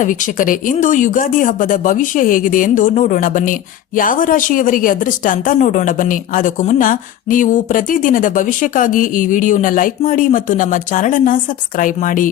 ನಮಸ್ಕಾರ ವೀಕ್ಷಕರೇ, ಇಂದು ಯುಗಾದಿ ಹಬ್ಬದ ಭವಿಷ್ಯ ಹೇಗಿದೆ ಎಂದು ನೋಡೋಣ ಬನ್ನಿ. ಯಾವ ರಾಶಿಯವರಿಗೆ ಅದೃಷ್ಟ ಅಂತ ನೋಡೋಣ ಬನ್ನಿ. ಅದಕ್ಕೂ ಮುನ್ನ ನೀವು ಪ್ರತಿದಿನದ ಭವಿಷ್ಯಕ್ಕಾಗಿ ಈ ವಿಡಿಯೋನ ಲೈಕ್ ಮಾಡಿ ಮತ್ತು ನಮ್ಮ ಚಾನೆಲ್ ಅನ್ನ ಸಬ್ಸ್ಕ್ರೈಬ್ ಮಾಡಿ.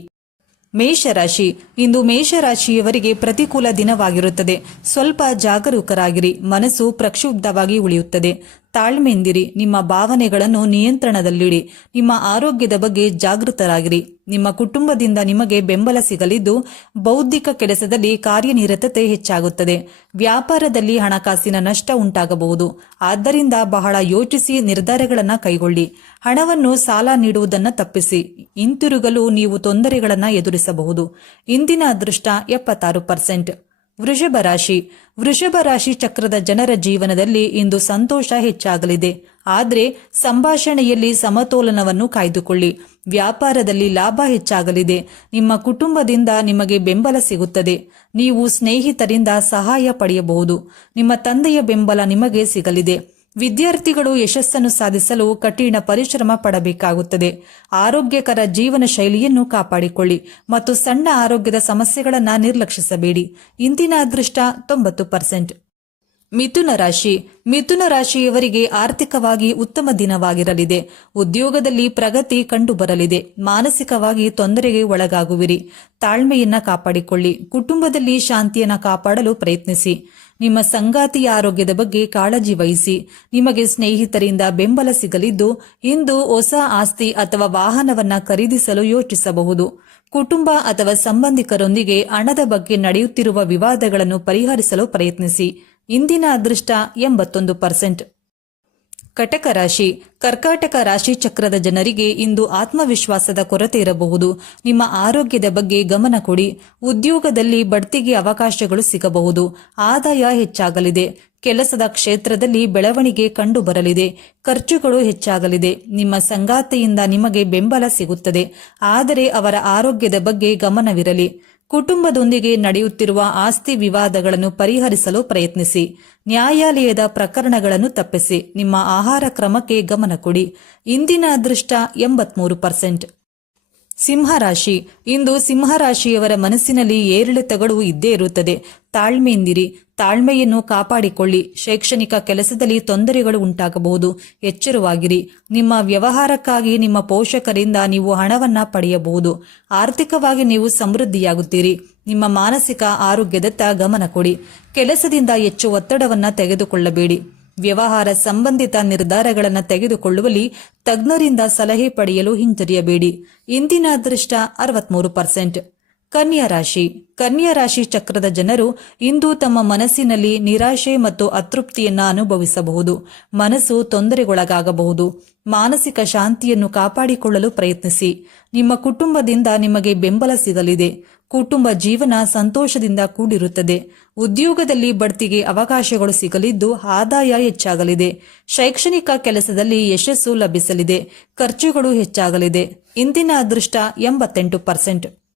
ಮೇಷರಾಶಿ, ಇಂದು ಮೇಷರಾಶಿಯವರಿಗೆ ಪ್ರತಿಕೂಲ ದಿನವಾಗಿರುತ್ತದೆ. ಸ್ವಲ್ಪ ಜಾಗರೂಕರಾಗಿರಿ. ಮನಸ್ಸು ಪ್ರಕ್ಷುಬ್ಧವಾಗಿ ಉಳಿಯುತ್ತದೆ. ತಾಳ್ಮೆಯಿಂದಿರಿ. ನಿಮ್ಮ ಭಾವನೆಗಳನ್ನು ನಿಯಂತ್ರಣದಲ್ಲಿಡಿ. ನಿಮ್ಮ ಆರೋಗ್ಯದ ಬಗ್ಗೆ ಜಾಗೃತರಾಗಿರಿ. ನಿಮ್ಮ ಕುಟುಂಬದಿಂದ ನಿಮಗೆ ಬೆಂಬಲ ಸಿಗಲಿದ್ದು, ಬೌದ್ಧಿಕ ಕೆಲಸದಲ್ಲಿ ಕಾರ್ಯನಿರತತೆ ಹೆಚ್ಚಾಗುತ್ತದೆ. ವ್ಯಾಪಾರದಲ್ಲಿ ಹಣಕಾಸಿನ ನಷ್ಟ ಉಂಟಾಗಬಹುದು. ಆದ್ದರಿಂದ ಬಹಳ ಯೋಚಿಸಿ ನಿರ್ಧಾರಗಳನ್ನು ಕೈಗೊಳ್ಳಿ. ಹಣವನ್ನು ಸಾಲ ನೀಡುವುದನ್ನು ತಪ್ಪಿಸಿ. ಹಿಂತಿರುಗಲು ನೀವು ತೊಂದರೆಗಳನ್ನು ಎದುರಿಸಬಹುದು. ಇಂದಿನ ಅದೃಷ್ಟ ಎಪ್ಪತ್ತಾರು ಪರ್ಸೆಂಟ್. ವೃಷಭ ರಾಶಿ. ವೃಷಭ ರಾಶಿ ಚಕ್ರದ ಜನರ ಜೀವನದಲ್ಲಿ ಇಂದು ಸಂತೋಷ ಹೆಚ್ಚಾಗಲಿದೆ. ಆದರೆ ಸಂಭಾಷಣೆಯಲ್ಲಿ ಸಮತೋಲನವನ್ನು ಕಾಯ್ದುಕೊಳ್ಳಿ. ವ್ಯಾಪಾರದಲ್ಲಿ ಲಾಭ ಹೆಚ್ಚಾಗಲಿದೆ. ನಿಮ್ಮ ಕುಟುಂಬದಿಂದ ನಿಮಗೆ ಬೆಂಬಲ ಸಿಗುತ್ತದೆ. ನೀವು ಸ್ನೇಹಿತರಿಂದ ಸಹಾಯ ಪಡೆಯಬಹುದು. ನಿಮ್ಮ ತಂದೆಯ ಬೆಂಬಲ ನಿಮಗೆ ಸಿಗಲಿದೆ. ವಿದ್ಯಾರ್ಥಿಗಳು ಯಶಸ್ಸನ್ನು ಸಾಧಿಸಲು ಕಠಿಣ ಪರಿಶ್ರಮ ಪಡಬೇಕಾಗುತ್ತದೆ. ಆರೋಗ್ಯಕರ ಜೀವನ ಶೈಲಿಯನ್ನು ಕಾಪಾಡಿಕೊಳ್ಳಿ ಮತ್ತು ಸಣ್ಣ ಆರೋಗ್ಯದ ಸಮಸ್ಯೆಗಳನ್ನು ನಿರ್ಲಕ್ಷಿಸಬೇಡಿ. ಇಂದಿನ ಅದೃಷ್ಟ ತೊಂಬತ್ತು ಪರ್ಸೆಂಟ್. ಮಿಥುನ ರಾಶಿ. ಮಿಥುನ ರಾಶಿಯವರಿಗೆ ಆರ್ಥಿಕವಾಗಿ ಉತ್ತಮ ದಿನವಾಗಿರಲಿದೆ. ಉದ್ಯೋಗದಲ್ಲಿ ಪ್ರಗತಿ ಕಂಡುಬರಲಿದೆ. ಮಾನಸಿಕವಾಗಿ ತೊಂದರೆಗೆ ಒಳಗಾಗುವಿರಿ. ತಾಳ್ಮೆಯನ್ನ ಕಾಪಾಡಿಕೊಳ್ಳಿ. ಕುಟುಂಬದಲ್ಲಿ ಶಾಂತಿಯನ್ನ ಕಾಪಾಡಲು ಪ್ರಯತ್ನಿಸಿ. ನಿಮ್ಮ ಸಂಗಾತಿಯ ಆರೋಗ್ಯದ ಬಗ್ಗೆ ಕಾಳಜಿ ವಹಿಸಿ. ನಿಮಗೆ ಸ್ನೇಹಿತರಿಂದ ಬೆಂಬಲ ಸಿಗಲಿದ್ದು, ಇಂದು ಹೊಸ ಆಸ್ತಿ ಅಥವಾ ವಾಹನವನ್ನ ಖರೀದಿಸಲು ಯೋಚಿಸಬಹುದು. ಕುಟುಂಬ ಅಥವಾ ಸಂಬಂಧಿಕರೊಂದಿಗೆ ಹಣದ ಬಗ್ಗೆ ನಡೆಯುತ್ತಿರುವ ವಿವಾದಗಳನ್ನು ಪರಿಹರಿಸಲು ಪ್ರಯತ್ನಿಸಿ. ಇಂದಿನ ಅದೃಷ್ಟ ಎಂಬತ್ತೊಂದು ಪರ್ಸೆಂಟ್. ಕಟಕ ರಾಶಿ, ಕರ್ಕಾಟಕ ರಾಶಿ ಚಕ್ರದ ಜನರಿಗೆ ಇಂದು ಆತ್ಮವಿಶ್ವಾಸದ ಕೊರತೆ ಇರಬಹುದು. ನಿಮ್ಮ ಆರೋಗ್ಯದ ಬಗ್ಗೆ ಗಮನ ಕೊಡಿ. ಉದ್ಯೋಗದಲ್ಲಿ ಬಡ್ತಿಗೆ ಅವಕಾಶಗಳು ಸಿಗಬಹುದು. ಆದಾಯ ಹೆಚ್ಚಾಗಲಿದೆ. ಕೆಲಸದ ಕ್ಷೇತ್ರದಲ್ಲಿ ಬೆಳವಣಿಗೆ ಕಂಡುಬರಲಿದೆ. ಖರ್ಚುಗಳು ಹೆಚ್ಚಾಗಲಿದೆ. ನಿಮ್ಮ ಸಂಗಾತಿಯಿಂದ ನಿಮಗೆ ಬೆಂಬಲ ಸಿಗುತ್ತದೆ. ಆದರೆ ಅವರ ಆರೋಗ್ಯದ ಬಗ್ಗೆ ಗಮನವಿರಲಿ. ಕುಟುಂಬದೊಂದಿಗೆ ನಡೆಯುತ್ತಿರುವ ಆಸ್ತಿ ವಿವಾದಗಳನ್ನು ಪರಿಹರಿಸಲು ಪ್ರಯತ್ನಿಸಿ. ನ್ಯಾಯಾಲಯದ ಪ್ರಕರಣಗಳನ್ನು ತಪ್ಪಿಸಿ. ನಿಮ್ಮ ಆಹಾರ ಕ್ರಮಕ್ಕೆ ಗಮನ ಕೊಡಿ. ಇಂದಿನ ಅದೃಷ್ಟ ಎಂಬತ್ಮೂರು ಪರ್ಸೆಂಟ್. ಸಿಂಹರಾಶಿ. ಇಂದು ಸಿಂಹರಾಶಿಯವರ ಮನಸ್ಸಿನಲ್ಲಿ ಏರಿಳಿತಗಳು ಇದ್ದೇ ಇರುತ್ತದೆ. ತಾಳ್ಮೆಯಿಂದಿರಿ. ತಾಳ್ಮೆಯನ್ನು ಕಾಪಾಡಿಕೊಳ್ಳಿ. ಶೈಕ್ಷಣಿಕ ಕೆಲಸದಲ್ಲಿ ತೊಂದರೆಗಳು ಉಂಟಾಗಬಹುದು. ಎಚ್ಚರವಾಗಿರಿ. ನಿಮ್ಮ ವ್ಯವಹಾರಕ್ಕಾಗಿ ನಿಮ್ಮ ಪೋಷಕರಿಂದ ನೀವು ಹಣವನ್ನ ಪಡೆಯಬಹುದು. ಆರ್ಥಿಕವಾಗಿ ನೀವು ಸಮೃದ್ಧಿಯಾಗುತ್ತೀರಿ. ನಿಮ್ಮ ಮಾನಸಿಕ ಆರೋಗ್ಯದತ್ತ ಗಮನ ಕೊಡಿ. ಕೆಲಸದಿಂದ ಹೆಚ್ಚು ಒತ್ತಡವನ್ನ ತೆಗೆದುಕೊಳ್ಳಬೇಡಿ. ವ್ಯವಹಾರ ಸಂಬಂಧಿತ ನಿರ್ಧಾರಗಳನ್ನು ತೆಗೆದುಕೊಳ್ಳುವಲ್ಲಿ ತಜ್ಞರಿಂದ ಸಲಹೆ ಪಡೆಯಲು ಹಿಂಜರಿಯಬೇಡಿ. ಇಂದಿನ ಅದೃಷ್ಟ ಅರವತ್ಮೂರು ಪರ್ಸೆಂಟ್. ಕನ್ಯಾ ರಾಶಿ. ಕನ್ಯಾ ರಾಶಿ ಚಕ್ರದ ಜನರು ಇಂದು ತಮ್ಮ ಮನಸ್ಸಿನಲ್ಲಿ ನಿರಾಶೆ ಮತ್ತು ಅತೃಪ್ತಿಯನ್ನ ಅನುಭವಿಸಬಹುದು. ಮನಸ್ಸು ತೊಂದರೆಗೊಳಗಾಗಬಹುದು. ಮಾನಸಿಕ ಶಾಂತಿಯನ್ನು ಕಾಪಾಡಿಕೊಳ್ಳಲು ಪ್ರಯತ್ನಿಸಿ. ನಿಮ್ಮ ಕುಟುಂಬದಿಂದ ನಿಮಗೆ ಬೆಂಬಲ ಸಿಗಲಿದೆ. ಕುಟುಂಬ ಜೀವನ ಸಂತೋಷದಿಂದ ಕೂಡಿರುತ್ತದೆ. ಉದ್ಯೋಗದಲ್ಲಿ ಬಡ್ತಿಗೆ ಅವಕಾಶಗಳು ಸಿಗಲಿದ್ದು ಆದಾಯ ಹೆಚ್ಚಾಗಲಿದೆ. ಶೈಕ್ಷಣಿಕ ಕೆಲಸದಲ್ಲಿ ಯಶಸ್ಸು ಲಭಿಸಲಿದೆ. ಖರ್ಚುಗಳು ಹೆಚ್ಚಾಗಲಿದೆ. ಇಂದಿನ ಅದೃಷ್ಟ ಎಂಬತ್ತೆಂಟು ಪರ್ಸೆಂಟ್.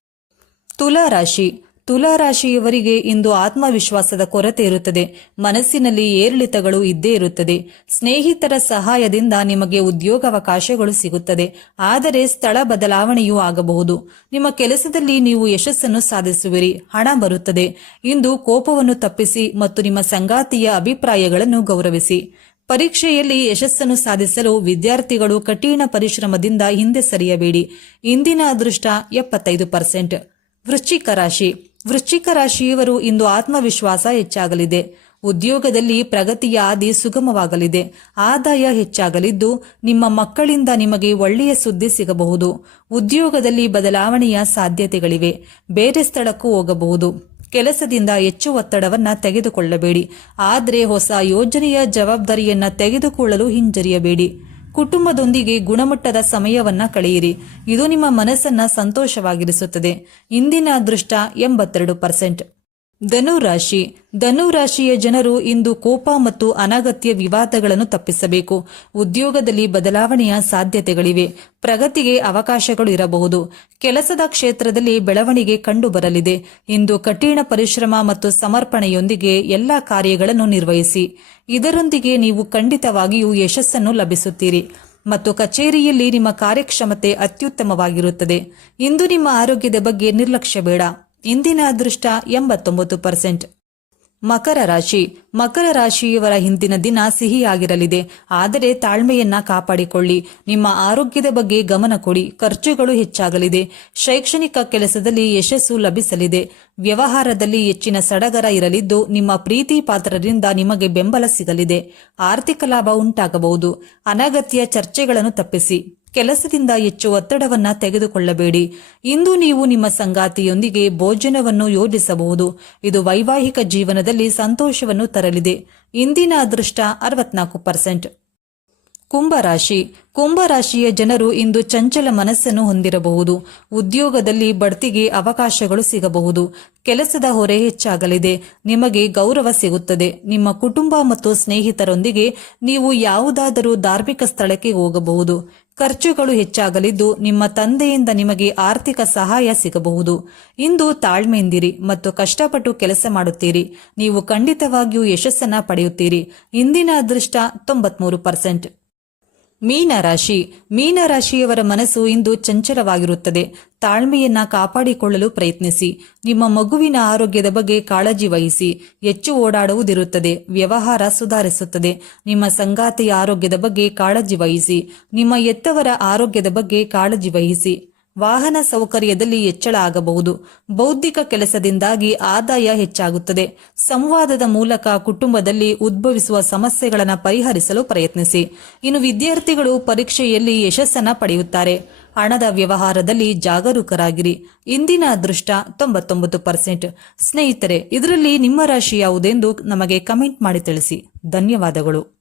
ತುಲಾ ರಾಶಿ. ತುಲಾ ರಾಶಿಯವರಿಗೆ ಇಂದು ಆತ್ಮವಿಶ್ವಾಸದ ಕೊರತೆ ಇರುತ್ತದೆ. ಮನಸ್ಸಿನಲ್ಲಿ ಏರಿಳಿತಗಳು ಇದ್ದೇ ಇರುತ್ತದೆ. ಸ್ನೇಹಿತರ ಸಹಾಯದಿಂದ ನಿಮಗೆ ಉದ್ಯೋಗಾವಕಾಶಗಳು ಸಿಗುತ್ತದೆ. ಆದರೆ ಸ್ಥಳ ಬದಲಾವಣೆಯೂ ಆಗಬಹುದು. ನಿಮ್ಮ ಕೆಲಸದಲ್ಲಿ ನೀವು ಯಶಸ್ಸನ್ನು ಸಾಧಿಸುವಿರಿ. ಹಣ ಬರುತ್ತದೆ. ಇಂದು ಕೋಪವನ್ನು ತಪ್ಪಿಸಿ ಮತ್ತು ನಿಮ್ಮ ಸಂಗಾತಿಯ ಅಭಿಪ್ರಾಯಗಳನ್ನು ಗೌರವಿಸಿ. ಪರೀಕ್ಷೆಯಲ್ಲಿ ಯಶಸ್ಸನ್ನು ಸಾಧಿಸಲು ವಿದ್ಯಾರ್ಥಿಗಳು ಕಠಿಣ ಪರಿಶ್ರಮದಿಂದ ಹಿಂದೆ ಸರಿಯಬೇಡಿ. ಇಂದಿನ ಅದೃಷ್ಟ ಎಪ್ಪತ್ತೈದು ಪರ್ಸೆಂಟ್. ವೃಶ್ಚಿಕ ರಾಶಿ. ವೃಶ್ಚಿಕ ರಾಶಿಯವರು ಇಂದು ಆತ್ಮವಿಶ್ವಾಸ ಹೆಚ್ಚಾಗಲಿದೆ. ಉದ್ಯೋಗದಲ್ಲಿ ಪ್ರಗತಿಯ ಆದಿ ಸುಗಮವಾಗಲಿದೆ. ಆದಾಯ ಹೆಚ್ಚಾಗಲಿದ್ದು, ನಿಮ್ಮ ಮಕ್ಕಳಿಂದ ನಿಮಗೆ ಒಳ್ಳೆಯ ಸುದ್ದಿ ಸಿಗಬಹುದು. ಉದ್ಯೋಗದಲ್ಲಿ ಬದಲಾವಣೆಯ ಸಾಧ್ಯತೆಗಳಿವೆ. ಬೇರೆ ಸ್ಥಳಕ್ಕೂ ಹೋಗಬಹುದು. ಕೆಲಸದಿಂದ ಹೆಚ್ಚು ಒತ್ತಡವನ್ನ ತೆಗೆದುಕೊಳ್ಳಬೇಡಿ. ಆದರೆ ಹೊಸ ಯೋಜನೆಯ ಜವಾಬ್ದಾರಿಯನ್ನ ತೆಗೆದುಕೊಳ್ಳಲು ಹಿಂಜರಿಯಬೇಡಿ. ಕುಟುಂಬದೊಂದಿಗೆ ಗುಣಮಟ್ಟದ ಸಮಯವನ್ನ ಕಳೆಯಿರಿ. ಇದು ನಿಮ್ಮ ಮನಸ್ಸನ್ನ ಸಂತೋಷವಾಗಿರಿಸುತ್ತದೆ. ಇಂದಿನ ಅದೃಷ್ಟ ಎಂಬತ್ತೆರಡು ಪರ್ಸೆಂಟ್. ಧನುರಾಶಿ ಧನುರಾಶಿಯ ಜನರು ಇಂದು ಕೋಪ ಮತ್ತು ಅನಗತ್ಯ ವಿವಾದಗಳನ್ನು ತಪ್ಪಿಸಬೇಕು. ಉದ್ಯೋಗದಲ್ಲಿ ಬದಲಾವಣೆಯ ಸಾಧ್ಯತೆಗಳಿವೆ. ಪ್ರಗತಿಗೆ ಅವಕಾಶಗಳು ಇರಬಹುದು. ಕೆಲಸದ ಕ್ಷೇತ್ರದಲ್ಲಿ ಬೆಳವಣಿಗೆ ಕಂಡುಬರಲಿದೆ. ಇಂದು ಕಠಿಣ ಪರಿಶ್ರಮ ಮತ್ತು ಸಮರ್ಪಣೆಯೊಂದಿಗೆ ಎಲ್ಲಾ ಕಾರ್ಯಗಳನ್ನು ನಿರ್ವಹಿಸಿ. ಇದರೊಂದಿಗೆ ನೀವು ಖಂಡಿತವಾಗಿಯೂ ಯಶಸ್ಸನ್ನು ಲಭಿಸುತ್ತೀರಿ. ಮತ್ತು ಕಚೇರಿಯಲ್ಲಿ ನಿಮ್ಮ ಕಾರ್ಯಕ್ಷಮತೆ ಅತ್ಯುತ್ತಮವಾಗಿರುತ್ತದೆ. ಇಂದು ನಿಮ್ಮ ಆರೋಗ್ಯದ ಬಗ್ಗೆ ನಿರ್ಲಕ್ಷ್ಯ ಬೇಡ. ಇಂದಿನ ಅದೃಷ್ಟ ಎಂಬತ್ತೊಂಬತ್ತು ಪರ್ಸೆಂಟ್. ಮಕರ ರಾಶಿ. ಮಕರ ರಾಶಿಯವರ ಹಿಂದಿನ ದಿನ ಸಿಹಿಯಾಗಿರಲಿದೆ. ಆದರೆ ತಾಳ್ಮೆಯನ್ನ ಕಾಪಾಡಿಕೊಳ್ಳಿ. ನಿಮ್ಮ ಆರೋಗ್ಯದ ಬಗ್ಗೆ ಗಮನ ಕೊಡಿ. ಖರ್ಚುಗಳು ಹೆಚ್ಚಾಗಲಿದೆ. ಶೈಕ್ಷಣಿಕ ಕೆಲಸದಲ್ಲಿ ಯಶಸ್ಸು ಲಭಿಸಲಿದೆ. ವ್ಯವಹಾರದಲ್ಲಿ ಹೆಚ್ಚಿನ ಸಡಗರ ಇರಲಿದ್ದು, ನಿಮ್ಮ ಪ್ರೀತಿ ಪಾತ್ರರಿಂದ ನಿಮಗೆ ಬೆಂಬಲ ಸಿಗಲಿದೆ. ಆರ್ಥಿಕ ಲಾಭ ಉಂಟಾಗಬಹುದು. ಅನಗತ್ಯ ಚರ್ಚೆಗಳನ್ನು ತಪ್ಪಿಸಿ. ಕೆಲಸದಿಂದ ಹೆಚ್ಚು ಒತ್ತಡವನ್ನ ತೆಗೆದುಕೊಳ್ಳಬೇಡಿ. ಇಂದು ನೀವು ನಿಮ್ಮ ಸಂಗಾತಿಯೊಂದಿಗೆ ಭೋಜನವನ್ನು ಯೋಜಿಸಬಹುದು. ಇದು ವೈವಾಹಿಕ ಜೀವನದಲ್ಲಿ ಸಂತೋಷವನ್ನು ತರಲಿದೆ. ಇಂದಿನ ಅದೃಷ್ಟ ಅರವತ್ನಾಲ್ಕು ಪರ್ಸೆಂಟ್. ಕುಂಭರಾಶಿ. ಕುಂಭರಾಶಿಯ ಜನರು ಇಂದು ಚಂಚಲ ಮನಸ್ಸನ್ನು ಹೊಂದಿರಬಹುದು. ಉದ್ಯೋಗದಲ್ಲಿ ಬಡ್ತಿಗೆ ಅವಕಾಶಗಳು ಸಿಗಬಹುದು. ಕೆಲಸದ ಹೊರೆ ಹೆಚ್ಚಾಗಲಿದೆ. ನಿಮಗೆ ಗೌರವ ಸಿಗುತ್ತದೆ. ನಿಮ್ಮ ಕುಟುಂಬ ಮತ್ತು ಸ್ನೇಹಿತರೊಂದಿಗೆ ನೀವು ಯಾವುದಾದರೂ ಧಾರ್ಮಿಕ ಸ್ಥಳಕ್ಕೆ ಹೋಗಬಹುದು. ಖರ್ಚುಗಳು ಹೆಚ್ಚಾಗಲಿದ್ದು ನಿಮ್ಮ ತಂದೆಯಿಂದ ನಿಮಗೆ ಆರ್ಥಿಕ ಸಹಾಯ ಸಿಗಬಹುದು. ಇಂದು ತಾಳ್ಮೆಯಿಂದಿರಿ ಮತ್ತು ಕಷ್ಟಪಟ್ಟು ಕೆಲಸ ಮಾಡುತ್ತೀರಿ. ನೀವು ಖಂಡಿತವಾಗಿಯೂ ಯಶಸ್ಸನ್ನ ಪಡೆಯುತ್ತೀರಿ. ಇಂದಿನ ಅದೃಷ್ಟ ತೊಂಬತ್ಮೂರು ಪರ್ಸೆಂಟ್. ಮೀನರಾಶಿ. ಮೀನರಾಶಿಯವರ ಮನಸ್ಸು ಇಂದು ಚಂಚಲವಾಗಿರುತ್ತದೆ. ತಾಳ್ಮೆಯನ್ನ ಕಾಪಾಡಿಕೊಳ್ಳಲು ಪ್ರಯತ್ನಿಸಿ. ನಿಮ್ಮ ಮಗುವಿನ ಆರೋಗ್ಯದ ಬಗ್ಗೆ ಕಾಳಜಿ ವಹಿಸಿ. ಹೆಚ್ಚು ಓಡಾಡುವುದಿರುತ್ತದೆ. ವ್ಯವಹಾರ ಸುಧಾರಿಸುತ್ತದೆ. ನಿಮ್ಮ ಸಂಗಾತಿಯ ಆರೋಗ್ಯದ ಬಗ್ಗೆ ಕಾಳಜಿ ವಹಿಸಿ. ನಿಮ್ಮ ಎತ್ತವರ ಆರೋಗ್ಯದ ಬಗ್ಗೆ ಕಾಳಜಿ ವಹಿಸಿ. ವಾಹನ ಸೌಕರ್ಯದಲ್ಲಿ ಹೆಚ್ಚಳ ಆಗಬಹುದು. ಬೌದ್ಧಿಕ ಕೆಲಸದಿಂದಾಗಿ ಆದಾಯ ಹೆಚ್ಚಾಗುತ್ತದೆ. ಸಂವಾದದ ಮೂಲಕ ಕುಟುಂಬದಲ್ಲಿ ಉದ್ಭವಿಸುವ ಸಮಸ್ಯೆಗಳನ್ನು ಪರಿಹರಿಸಲು ಪ್ರಯತ್ನಿಸಿ. ಇನ್ನು ವಿದ್ಯಾರ್ಥಿಗಳು ಪರೀಕ್ಷೆಯಲ್ಲಿ ಯಶಸ್ಸನ್ನು ಪಡೆಯುತ್ತಾರೆ. ಹಣದ ವ್ಯವಹಾರದಲ್ಲಿ ಜಾಗರೂಕರಾಗಿರಿ. ಇಂದಿನ ಅದೃಷ್ಟ ತೊಂಬತ್ತೊಂಬತ್ತು ಪರ್ಸೆಂಟ್. ಸ್ನೇಹಿತರೆ, ಇದರಲ್ಲಿ ನಿಮ್ಮ ರಾಶಿ ಯಾವುದೆಂದು ನಮಗೆ ಕಮೆಂಟ್ ಮಾಡಿ ತಿಳಿಸಿ. ಧನ್ಯವಾದಗಳು.